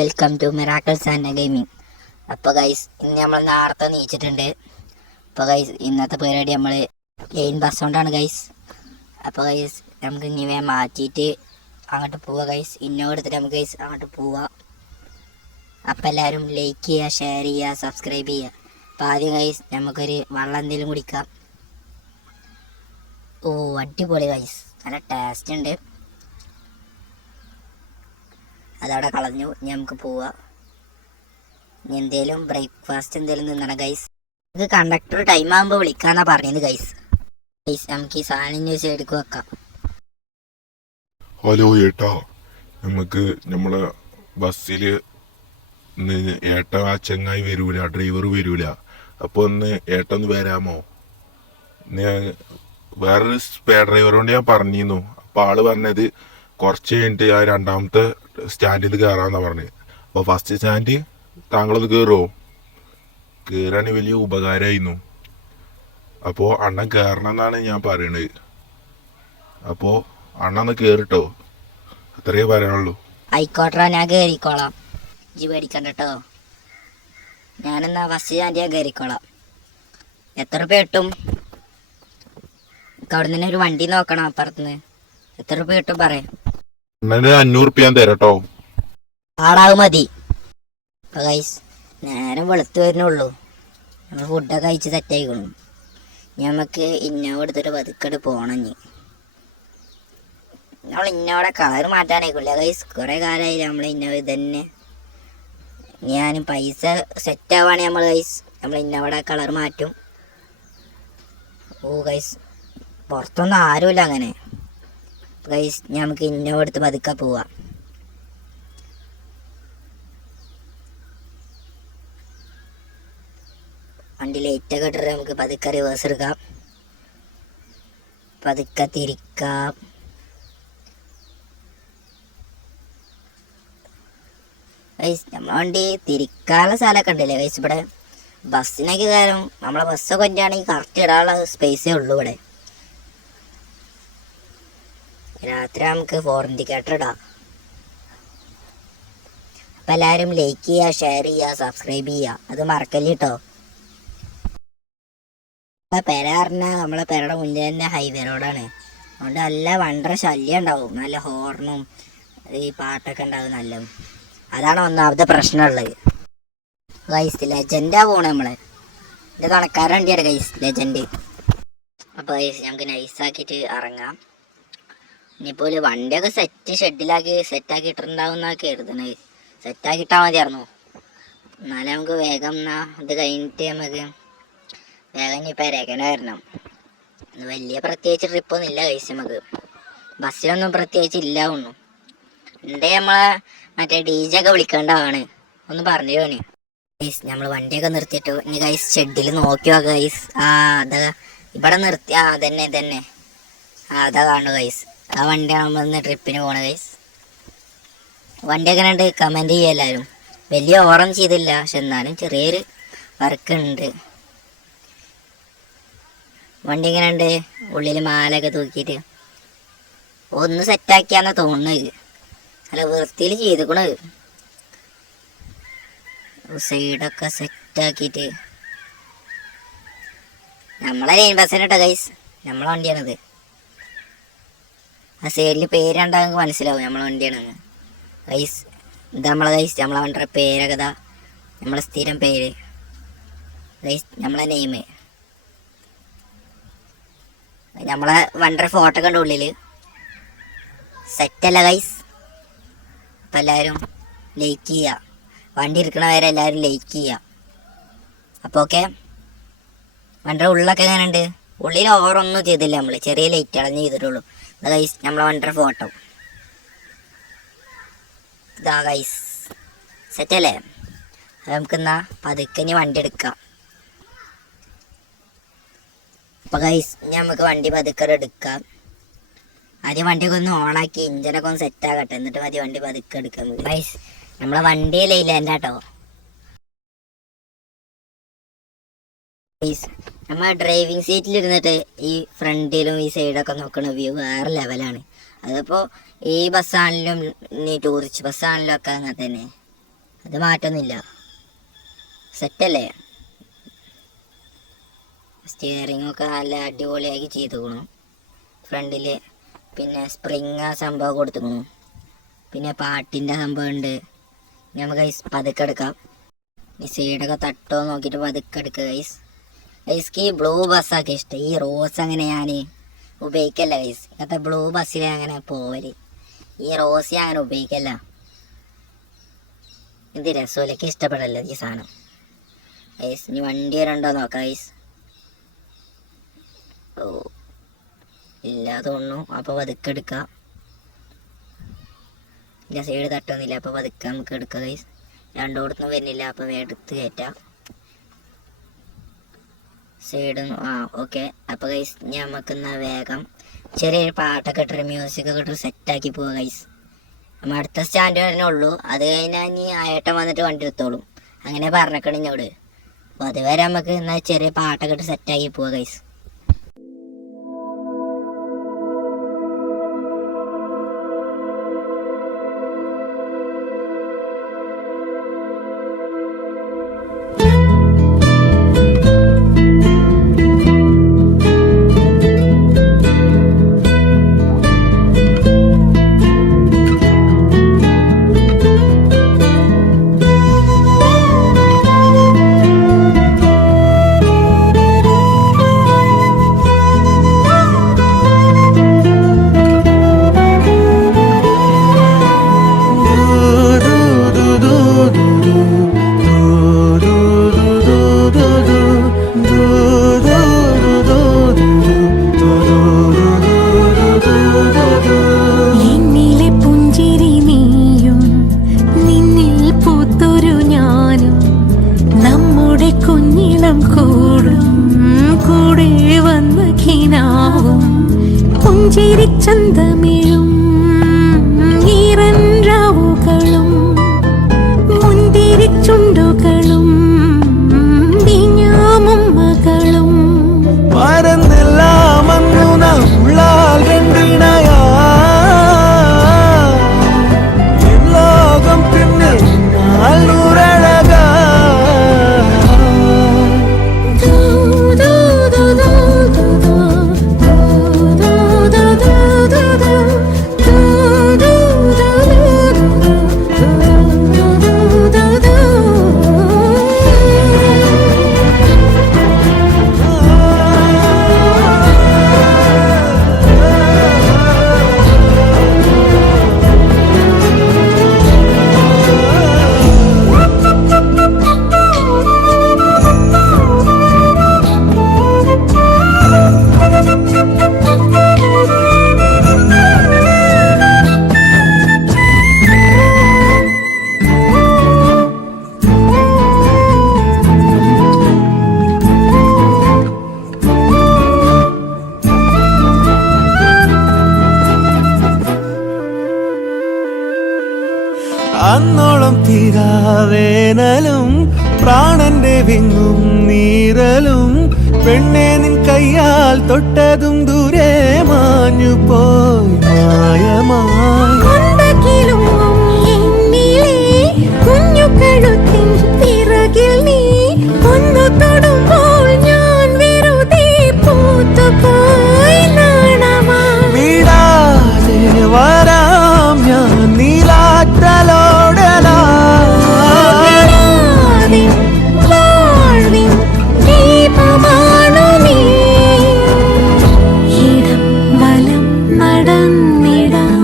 Welcome to miracles and gaming. അപ്പോൾ guys ഇന്ന് നമ്മൾ നേരത്തെ നീച്ചിട്ടുണ്ട്. അപ്പോൾ ഗൈസ് ഇന്നത്തെ പരിപാടി നമ്മൾ ലൈൻ ബസ് കൊണ്ടാണ് ഗൈസ്. അപ്പോൾ ഗൈസ് നമുക്ക് ഇനി വേഗം മാറ്റിയിട്ട് അങ്ങോട്ട് പോവുക ഗൈസ്. ഇന്നോട് എടുത്തിട്ട് നമുക്ക് ഗൈസ് അങ്ങോട്ട് പോവുക. അപ്പോൾ എല്ലാവരും ലൈക്ക് ചെയ്യുക, ഷെയർ ചെയ്യുക, സബ്സ്ക്രൈബ് ചെയ്യുക. അപ്പോൾ ആദ്യം ഗൈസ് നമുക്കൊരു വെള്ളം എന്തെങ്കിലും കുടിക്കാം. ഓ അടിപൊളി ഗൈസ്, നല്ല ടേസ്റ്റ് ഉണ്ട്. അതവിടെ കളഞ്ഞു. ഇനി നമുക്ക് പോവാം. ഇനി എന്തേലും ബ്രേക്ക്ഫാസ്റ്റ് എന്തേലും നിന്നണം ഗൈസ്. ഇത് കണ്ടക്ടർ ടൈം ആകുമ്പോൾ വിളിക്കാന്നാ പറഞ്ഞത് ഗൈസ്. ഗൈസ് നമുക്ക് ഈ സാധനം ന്യൂസ് എടുക്ക് വെക്കാം. ഹലോ ഏട്ടാ, നമുക്ക് നമ്മളെ ബസ്സിൽ ഏട്ട ആ ചെങ്ങായി വരൂല, ഡ്രൈവർ വരൂല. അപ്പോൾ ഒന്ന് ഏട്ട ഒന്ന് വരാമോ? വേറൊരു സ്പെയർ ഡ്രൈവറോട് ഞാൻ പറഞ്ഞിരുന്നു. അപ്പോൾ ആള് പറഞ്ഞത് കുറച്ച് കഴിഞ്ഞിട്ട് ആ രണ്ടാമത്തെ സ്റ്റാൻഡിൽ കയറാന്നാ പറഞ്ഞത്. അപ്പോൾ ഫസ്റ്റ് സ്റ്റാൻഡ് താങ്കളത് കയറുമോ? കയറാണെങ്കിൽ വലിയ ഉപകാരമായിരുന്നു. അപ്പോൾ അണ്ണൻ കയറണം എന്നാണ് ഞാൻ പറയണത്. അപ്പോൾ അണ്ണന്ന് കയറിട്ടോ, അത്രയേ പറയാനുള്ളൂ. ആയിക്കോട്ടെ, ഞാൻ കയറിക്കോളാം. ഇജ്ജ് പേടിക്കണ്ട കേട്ടോ. ഞാനെന്നാ ഫസ്റ്റ് സ്റ്റാൻഡ് ഞാൻ കയറിക്കോളാം. എത്ര രൂപ കിട്ടും? അവിടെ നിന്ന് ഒരു വണ്ടി നോക്കണം അപ്പുറത്തുനിന്ന്. എത്ര രൂപ കിട്ടും പറയാം. അണ്ണന് 500 റുപ്യ ഞാൻ തരട്ടോ. ആടാവ് മതി. അപ്പോൾ ഗൈസ് നേരം വെളുത്ത് വരുന്നുള്ളൂ. നമ്മൾ ഫുഡൊക്കെ കഴിച്ച് സെറ്റായിക്കണു. നമുക്ക് ഇന്നോട് എടുത്തിട്ട് പതുക്കട് പോകണം. ഇനി നമ്മൾ ഇന്നോടെ കളർ മാറ്റാനായിക്കില്ല ഗൈസ്. കുറേ കാലമായില്ല നമ്മൾ ഇന്നോ ഇതന്നെ. ഞാൻ പൈസ സെറ്റ് ആവുകയാണെങ്കിൽ നമ്മൾ ഗൈസ് നമ്മൾ ഇന്നോടെ കളർ മാറ്റും. ഓ ഗൈസ് പുറത്തൊന്നും ആരുമില്ല അങ്ങനെ. ഗൈസ് നമുക്ക് ഇന്നോട് എടുത്ത് പതുക്കെ പോവാം. വണ്ടി ലൈറ്റൊക്കെ ഇട്ടിട്ട് നമുക്ക് പതുക്കെ റിവേഴ്സ് എടുക്കാം, പതുക്കെ തിരിക്കാം. ഗൈസ് നമ്മളെ വണ്ടി തിരിക്കാനുള്ള സ്ഥലമൊക്കെ ഉണ്ടല്ലേ ഗൈസ് ഇവിടെ. ബസ്സിനൊക്കെ കാരണം നമ്മളെ ബസ്സൊക്കെ കൊണ്ടാണെങ്കിൽ കറക്റ്റ് ഇടാനുള്ള സ്പേസേ ഉള്ളൂ ഇവിടെ. രാത്രി നമുക്ക് 4 ഇൻഡിക്കേറ്റർ ഇടാം. അപ്പം എല്ലാവരും ലൈക്ക് ചെയ്യുക, ഷെയർ ചെയ്യുക, സബ്സ്ക്രൈബ് ചെയ്യുക. അത് മറക്കല്ലേ കേട്ടോ. പെര പറഞ്ഞാൽ നമ്മളെ പെരയുടെ മുന്നിൽ തന്നെ ഹൈവേ റോഡാണ്. അതുകൊണ്ട് നല്ല വണ്ടറ ശല്യം ഉണ്ടാവും. നല്ല ഹോർണും ഈ പാട്ടൊക്കെ ഉണ്ടാവും നല്ല. അതാണ് ഒന്നാമത്തെ പ്രശ്നമുള്ളത് ഗൈസ്. ലെജൻഡാ പോണേ നമ്മളെ. എൻ്റെ കണക്കാരൻ വണ്ടിയാണ് ഗൈസ് ലെജൻഡ്. അപ്പോൾ ഗൈസ് നമുക്ക് നൈസാക്കിയിട്ട് ഇറങ്ങാം. ഇനിയിപ്പോൾ വണ്ടിയൊക്കെ ഷെഡിലാക്കി സെറ്റാക്കിയിട്ടുണ്ടാവും എന്നാണ് കരുതുന്നത്. സെറ്റാക്കിയിട്ടാൽ മതിയായിരുന്നു. എന്നാലും നമുക്ക് വേഗം ഇത് കഴിഞ്ഞിട്ട് നമുക്ക് വേഗം ഇനി പെരേക്കനെ വരണം. വലിയ പ്രത്യേകിച്ച് ട്രിപ്പൊന്നും ഇല്ല ഗൈസ്. നമുക്ക് ബസ്സിലൊന്നും പ്രത്യേകിച്ച് ഇല്ല ഒന്നും. ഉണ്ടേ നമ്മളെ മറ്റേ DJ ഒക്കെ വിളിക്കേണ്ടതാണ്. ഒന്ന് പറഞ്ഞു പോന് ഗൈസ്. നമ്മൾ വണ്ടിയൊക്കെ നിർത്തിയിട്ടു. ഇനി ഗൈസ് ഷെഡിൽ നോക്കി നോക്കുക ഗൈസ്. അതാ ഇവിടെ നിർത്തി. തന്നെ അതാ കാണുന്നു ഗൈസ്. ആ വണ്ടിയാണ് നമ്മൾ ട്രിപ്പിന് പോണത് ഗൈസ്. വണ്ടി എങ്ങനെ ഉണ്ട് കമൻറ്റ് ചെയ്യുക എല്ലാവരും. വലിയ ഓറം ചെയ്തില്ല, പക്ഷെ എന്നാലും ചെറിയൊരു വർക്ക് ഉണ്ട്. വണ്ടി എങ്ങനെ ഉണ്ട്? ഉള്ളിൽ മാലൊക്കെ തൂക്കിയിട്ട് ഒന്ന് സെറ്റാക്കിയാന്നാ തോന്നുന്നത്. അല്ല വൃത്തിയിൽ ചെയ്തേക്കണത്. സൈഡൊക്കെ സെറ്റാക്കിയിട്ട് നമ്മളെ ലൈൻ ബസ്സിന് കേട്ടോ ഗൈസ്. നമ്മളെ വണ്ടിയാണിത്. ആ സൈഡിൽ പേരുണ്ടാകും മനസ്സിലാവും നമ്മളെ വണ്ടിയാണെന്ന് ഗൈസ്. ഇത് നമ്മളെ ഗൈസ് നമ്മളെ വണ്ടിയുടെ പേരൊക്കെ ഇതാ. നമ്മളെ സ്ഥിരം പേര് ഗൈസ്, നമ്മളെ നെയിം. നമ്മളെ വണ്ടിയുടെ ഫോട്ടോ ഒക്കെ ഉണ്ട് ഉള്ളിൽ. സെറ്റല്ല ഗൈസ്. അപ്പം എല്ലാവരും ലൈക്ക് ചെയ്യുക. വണ്ടി ഇരിക്കണ വരെ എല്ലാവരും ലൈക്ക് ചെയ്യുക. അപ്പോൾ ഓക്കെ. വണ്ടിയുടെ ഉള്ളൊക്കെ എങ്ങനെ ഉണ്ട്? ഉള്ളിൽ ഓവറൊന്നും ചെയ്തില്ല നമ്മൾ. ചെറിയ ലൈറ്റുകളൊന്നും ചെയ്തിട്ടുള്ളൂ. ഇതാ ഗൈസ് നമ്മളെ വണ്ടിയുടെ ഫോട്ടോ. ഇതാ ഗൈസ് സെറ്റല്ലേ? അത് നമുക്കെന്നാ പതുക്കെ ഇനി വണ്ടി എടുക്കാം. അപ്പോൾ ഗൈസ് ഇനി നമുക്ക് വണ്ടി പതുക്കെ എടുക്കാം. ആദ്യം വണ്ടിയൊക്കെ ഒന്ന് ഓണാക്കി ഇഞ്ചനൊക്കെ ഒന്ന് സെറ്റാകട്ടെ, എന്നിട്ട് മതി വണ്ടി പതുക്കെ എടുക്കാൻ. ഗൈസ് നമ്മളെ വണ്ടിയിലേ ഇല്ല എൻ്റെ കേട്ടോ ഗൈസ്. നമ്മൾ ഡ്രൈവിംഗ് സീറ്റിലിരുന്നിട്ട് ഈ ഫ്രണ്ടിലും ഈ സൈഡൊക്കെ നോക്കണ വ്യൂ വേറെ ലെവലാണ്. അതിപ്പോൾ ഈ ബസ്സാണെങ്കിലും ഇനി ടൂറിസ്റ്റ് ബസ്സാണെങ്കിലും ഒക്കെ അങ്ങനെ തന്നെ. അത് മാറ്റൊന്നുമില്ല. സെറ്റല്ലേ? സ്റ്റിയറിങ്ങൊക്കെ നല്ല അടിപൊളിയാക്കി ചെയ്തുക്കണു. ഫ്രണ്ടിൽ പിന്നെ സ്പ്രിങ് ആ സംഭവം കൊടുത്തുക്കണു. പിന്നെ പാട്ടിൻ്റെ സംഭവം ഉണ്ട്. നമുക്ക് പതുക്കെ എടുക്കാം. ഈ സൈഡൊക്കെ തട്ടോ നോക്കിയിട്ട് പതുക്കെ എടുക്കുക ഗൈസ്. ഗൈസ്ക്ക് ഈ ബ്ലൂ ബസ്സൊക്കെ ഇഷ്ടം. ഈ റോസ് അങ്ങനെ ഞാൻ ഉപയോഗിക്കല്ല ഗൈസ്. ഇങ്ങനത്തെ ബ്ലൂ ബസ്സിൽ അങ്ങനെ പോവല്. ഈ റോസ് ഞാൻ അങ്ങനെ ഉപയോഗിക്കല്ല. ഇത് രസോലക്ക് ഇഷ്ടപ്പെടല്ലോ ഈ സാധനം ഗൈസ്. ഇനി വണ്ടി വരണ്ടോ നോക്കാം ഗൈസ്. ഓ ഇല്ല തോന്നുന്നു. അപ്പോൾ പതുക്കെ എടുക്കാം. ഇല്ല സൈഡ് തട്ടൊന്നുമില്ല. അപ്പോൾ പതുക്കെ നമുക്ക് എടുക്കാം ഗൈസ്. രണ്ടോടത്തും വരുന്നില്ല. അപ്പോൾ എടുത്ത് കയറ്റാം സൈഡ്. ഓക്കെ. അപ്പോൾ ഗൈസ് നമുക്കെന്നാൽ വേഗം ചെറിയൊരു പാട്ടൊക്കെ ഇട്ടിട്ട് മ്യൂസിക്കൊക്കെ ഇട്ട് സെറ്റാക്കി പോവുക ഗൈസ്. നമ്മൾ അടുത്ത സ്റ്റാൻഡ് തന്നെ ഉള്ളൂ. അത് കഴിഞ്ഞാൽ ഇനി ആയേട്ടൻ വന്നിട്ട് വണ്ടി എടുത്തോളും. അങ്ങനെ പറഞ്ഞേക്കണം എന്നോട്. അപ്പോൾ അതുവരെ നമുക്ക് എന്നാൽ ചെറിയ പാട്ടൊക്കെ ഇട്ട് സെറ്റാക്കി പോവുക ഗൈസ്. ചന്തമിഴും ഈറൻറാവുകളും മുന്തിരിച്ചുണ്ടുകളും മകളും മറന്നെല്ലാം അന്നു നാം ഉള്ളാൽ രണ്ടിണയാ ലോകം പിന്നെ നാളൂരഴകാ അന്നോളം തീരാവേനലും പ്രാണന്റെ വിങ്ങും നീരലും പെണ്ണെ നിൻ കയ്യാൽ തൊട്ടതും ദൂരെ മാഞ്ഞു പോയി മായമായി കുഞ്ഞു കഴുത്തിൻ പിറകിൽ നീ ഒന്നു തൊടുമ്പോൾ ഞാൻ വെറുതെ പൂത്തുപോയി നാണമാ വിടാതെ വരാം ഞാൻ നീലാറ്റലോടലാ നടന്നിടാം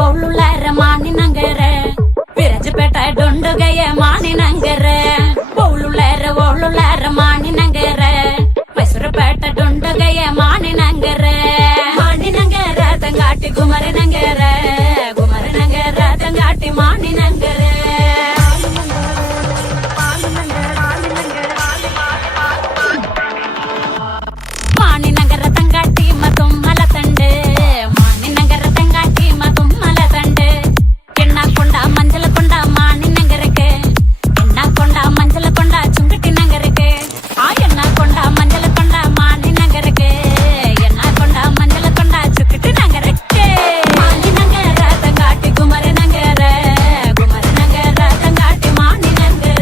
ಒಳ್ಳುಳ್ಳಾರ ಮಾನಿನಂಗರ ವಿರಜಪೇಟ ಡೊಂಡುಗಯ್ಯ ಮಾನಿನಂಗರ ಒಳ್ಳುಳ್ಳಾರ ಮಾನಿನಂಗರ ಮೈಸೂರುಪೇಟ ಡೊಂಡುಗಯ್ಯ ಮಾನಿನಂಗರ ಮಾನಿನಂಗರ ತಂಗಾಟಿ ಗುಮರನಂಗರ ಗುಮರನಂಗರ ತಂಗಾಟಿ ಮಾನಿನಂಗರ ಮಾನಿನಗರ ತಂಗಾಟಿ ಮತ್ತೊಮ್ಮಲ ತಂಡೆ ಮಾನಿನಗರ ತಂಗಾಟಿ ಮತ್ತೊಮ್ಮಲ ತಂಡೆ ಎಣ್ಣಾಕೊಂಡ ಮಂಜಲ ಕೊಂಡ ಮಾನಿನಗರಕ್ಕೆ ಎಣ್ಣಾಕೊಂಡ ಮಂಜಲ ಕೊಂಡ ಚುಂಗಟಿ ನಗರಕ್ಕೆ ಆ ಎಣ್ಣಾಕೊಂಡ ಮಂಜಲ ಕೊಂಡ ಮಾನಿನಗರಕ್ಕೆ ಎಣ್ಣಾಕೊಂಡ ಮಂಜಲ ಕೊಂಡ ಚುಂಗಟಿ ನಗರಕ್ಕೆ ಮಾನಿನಗರ ತಂಗಾಟಿ ಗುಮರನಗರ ಗುಮರನಗರ ತಂಗಾಟಿ ಮಾನಿನಗರ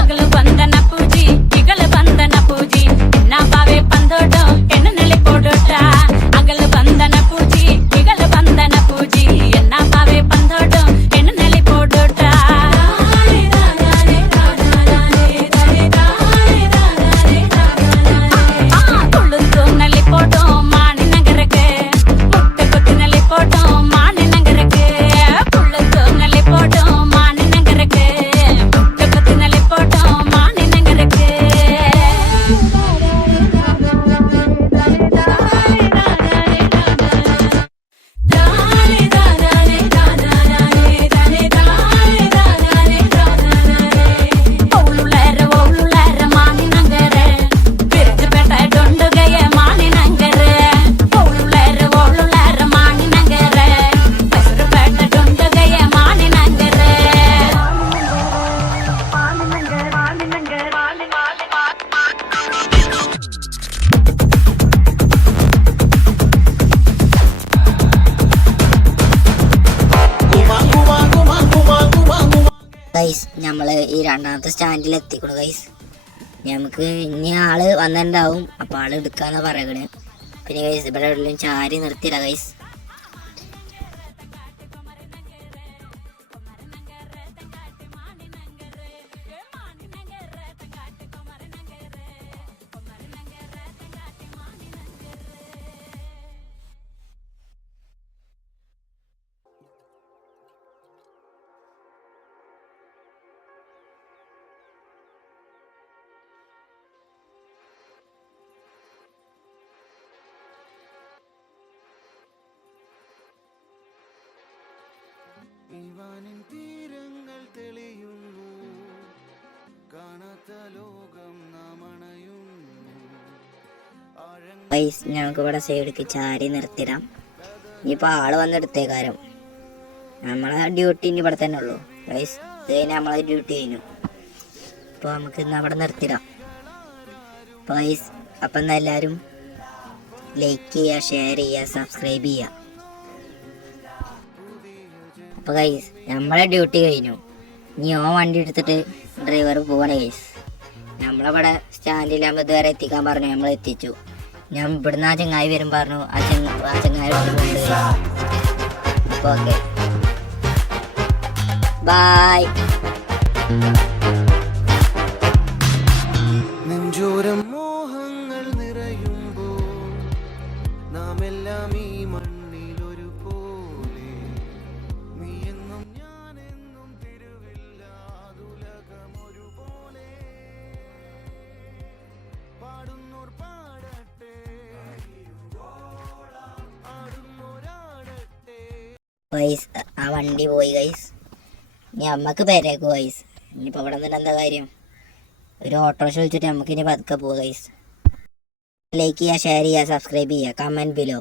ಅಗಲು ಬಂದನ ಪೂಜಿ ಇಗಲು ಬಂದನ ಪೂಜಿ ಎನ್ನ ಬಾವೆ ಪಂದೋಡು ಎನ್ನ ನೆಲೆ ಪೋಡೋಟ ಅಗಲು ಬಂದನ ಪೂಜಿ ಇಗಲು ಬಂದನ ಪೂಜಿ ಎನ್ನ ಬಾವೆ ಪಂದೋಡು ಎನ್ನ ನೆಲೆ ಪೋಡೋಟ ತುಳುಂದು ನಲ್ಲಿ ಪೋಟೋ ಮಾನಿನಗರಕ್ಕೆ ಮುಟ್ಟೆ ಕೊತ್ತಿನಲ್ಲಿ ಪೋಟೋ ಮಾನಿನಗರಕ್ಕೆ ತುಳುಂದು ನಲ್ಲಿ ಪೋಟೋ ಮಾನಿನಗರಕ್ಕೆ ಮುಟ್ಟೆ ಕೊತ್ತಿನಲ್ಲಿ ಪೋಟೋ ಮಾನಿನಗರಕ್ಕೆ ಒಳ್ಳುಳ್ಳಾರ ಮಾನಿನಂಗರ ವಿರಜಪೇಟ ಡೊಂಡುಗಯ್ಯ ಮಾನಿನಂಗರ ಒಳ್ಳುಳ್ಳಾರ ಮಾನಿನಂಗರ ಮೈಸೂರುಪೇಟ ಡೊಂಡುಗಯ್ಯ ಮಾನಿನಂಗರ ഗൈസ് നമ്മള് ഈ രണ്ടാമത്തെ സ്റ്റാൻഡിൽ എത്തിക്കണു ഗൈസ്. നമുക്ക് ഇനി ആള് വന്നിട്ടുണ്ടാവും, അപ്പൊ ആള് എടുക്കാന്ന് പറയണേ. പിന്നെ ഗൈസ് ഇവിടെ എവിടെയും ചാരി നിർത്തില്ല ഗൈസ്. ഇവാനിൻ തീരങ്ങൾ തെളിയുന്നു, കാണാത്ത ലോകം നാം അണയുന്നു. ഗൈസ് ഞങ്ങൾക്ക് ഇവിടെ സൈഡിലേക്ക് ചാരി നിർത്തിടാം. ഇനിയിപ്പോൾ ആള് വന്നെടുത്തേക്കാരം. നമ്മളെ ഡ്യൂട്ടി ഇനി ഇവിടെ തന്നെ ഉള്ളൂ ഗൈസ്. ഇത് കഴിഞ്ഞ് നമ്മളെ ഡ്യൂട്ടി കഴിഞ്ഞു. അപ്പോൾ നമുക്ക് ഇന്ന് അവിടെ നിർത്തിടാം. അപ്പോൾ ഗൈസ് അപ്പം എന്നാൽ എല്ലാവരും ലൈക്ക് ചെയ്യുക, ഷെയർ ചെയ്യുക, സബ്സ്ക്രൈബ് ചെയ്യുക. അപ്പോൾ ഗൈസ് നമ്മളെ ഡ്യൂട്ടി കഴിഞ്ഞു. ഇനി ഓൻ വണ്ടി എടുത്തിട്ട് ഡ്രൈവർ പോവാണ് ഗൈസ്. നമ്മളവിടെ സ്റ്റാൻഡിലാകുമ്പോൾ ഇതുവരെ എത്തിക്കാൻ പറഞ്ഞു, നമ്മൾ എത്തിച്ചു. ഞാൻ ഇവിടുന്ന് ആ ചങ്ങായി വരും പറഞ്ഞു, ആ ചങ്ങായി കൊണ്ട്. അപ്പോൾ ഓക്കെ ബൈ. നെഞ്ചോരം മോഹങ്ങൾ നിറയുമ്പോൾ നാം എല്ലാം ഈ മണ്ണിൽ ഒരുപോലെ. നീ എന്നും ഞാൻ എന്നും തിരുവില്ലാതുലകം ഒരുപോലെ. പാടുന്നോർ പാടട്ടെ, ആടുന്നോരാടട്ടെ. ഗൈസ് ആ വണ്ടി പോയി ഗൈസ്. ഇനി അമ്മക്ക് പേരേക്ക് ഗൈസ്. ഇനിയിപ്പോൾ ഇവിടെ നിന്നിട്ട് എന്താ കാര്യം? ഒരു ഓട്ടോറിക്ഷ വിളിച്ചിട്ട് നമുക്ക് ഇനി പതുക്കെ പോവുക ഗൈസ്. ലൈക്ക് ചെയ്യുക, ഷെയർ ചെയ്യുക, സബ്സ്ക്രൈബ് ചെയ്യുക, കമൻറ്റ് ബിലോ.